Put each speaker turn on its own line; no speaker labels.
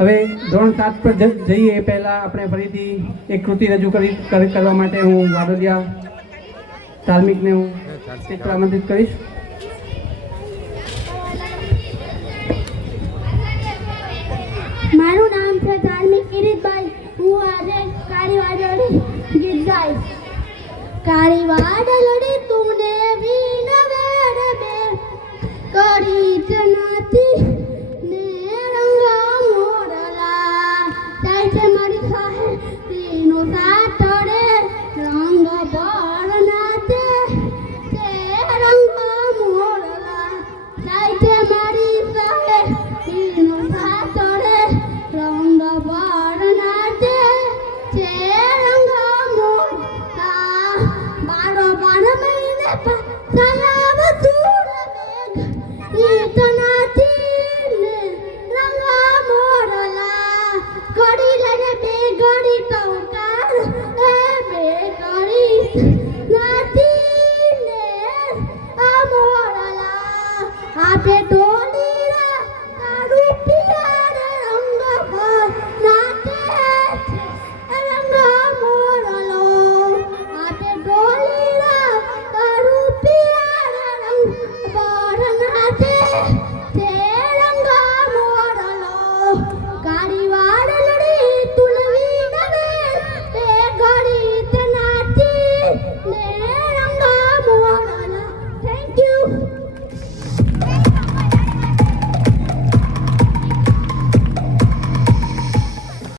હવે ધોરણ સાત પર જઈએ. એ પહેલાં આપણે ફરીથી એક કૃતિ રજૂ કરી કરી- કરવા માટે હું વાડોદિયા ધાર્મિકને હું આમંત્રિત કરીશ.
મારું નામ છે ધાર્મિક કિરીટભાઈ. હું આજે વાદળી ગીત ગાઈશ કાળી તું ને વીણ વેડ બે. કરી જ 妈妈 ter